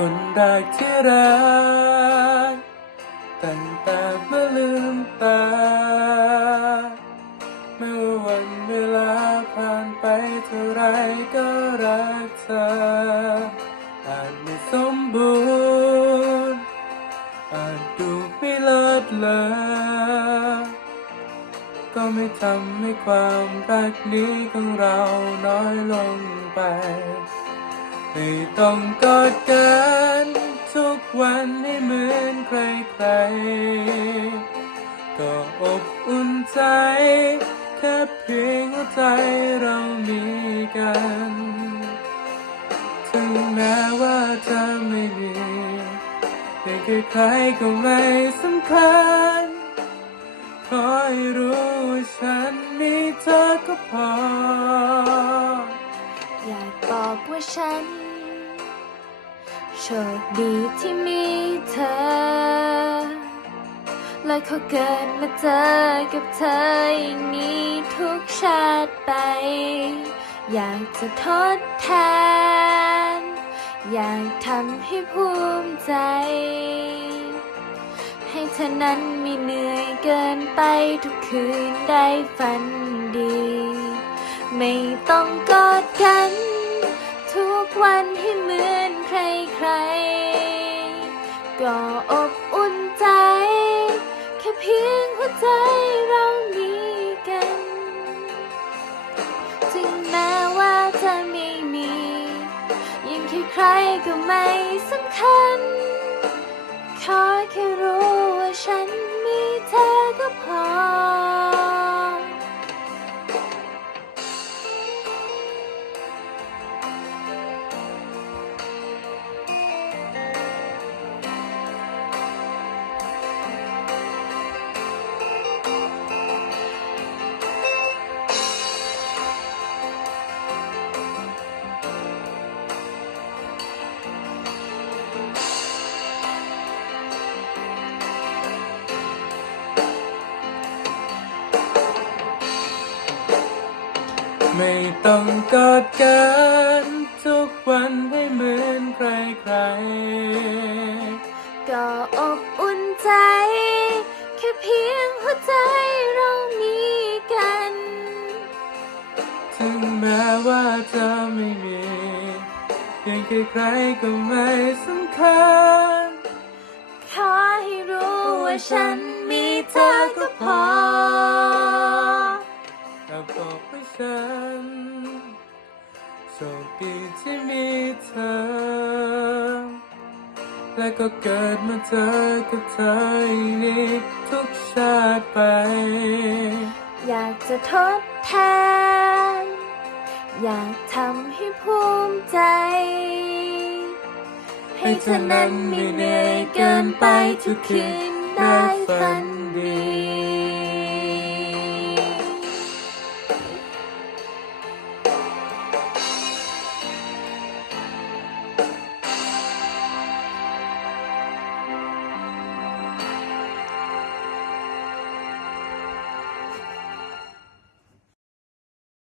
คนแรกที่รักตั้งแต่เมื่อลืมตาไม่ว่าวันเวลาผ่านไปเท่าไรก็รักเธออาจไม่สมบูรณ์อาจดูไม่เลิศเลอก็ไม่ทำให้ความรักนี้ของเราน้อยลงไป ไม่ต้องกอดกันทุกวันให้เหมือนใครๆ ก็อบอุ่นใจ แค่เพียงหัวใจเรามีกัน ถึงแม้ว่าจะไม่มีแต่ใครๆก็ไม่สำคัญขอให้รู้ฉันมีเธอก็พอ ว่าฉัน โชคดีที่มีเธอ และเขาเกิดมาเจอกับเธออย่างนี้ทุกชาติไป อยากจะทดแทน อยากทำให้ภูมิใจ ให้เธอนั้นไม่เหนื่อยเกินไปทุกคืนได้ฝันดี ไม่ต้องกอดกัน วันให้เหมือนใครๆก็อบอุ่นใจ แค่เพียงหัวใจเรามีกัน ถึงแม้ว่าจะไม่มี ยังแค่ใครก็ไม่สำคัญ ขอแค่รู้ ไม่ต้องกอดกันทุกวันให้เหมือนใครก็อบอุ่นใจ แค่เพียงหัวใจเรามีกัน ถึงแม้ว่าจะไม่มีเพียงแค่ใครก็ไม่สำคัญขอให้รู้ว่าฉันมีเธอก็พอ ฉันโชคดีที่มีเธอ และก็เกิดมาเจอกับเธออย่างนี้ทุกชาติไป อยากจะทดแทน อยากทำให้ภูมิใจ ให้เธอนั้นไม่เหนื่อยเกินไปทุกคืนได้ฝันดี ข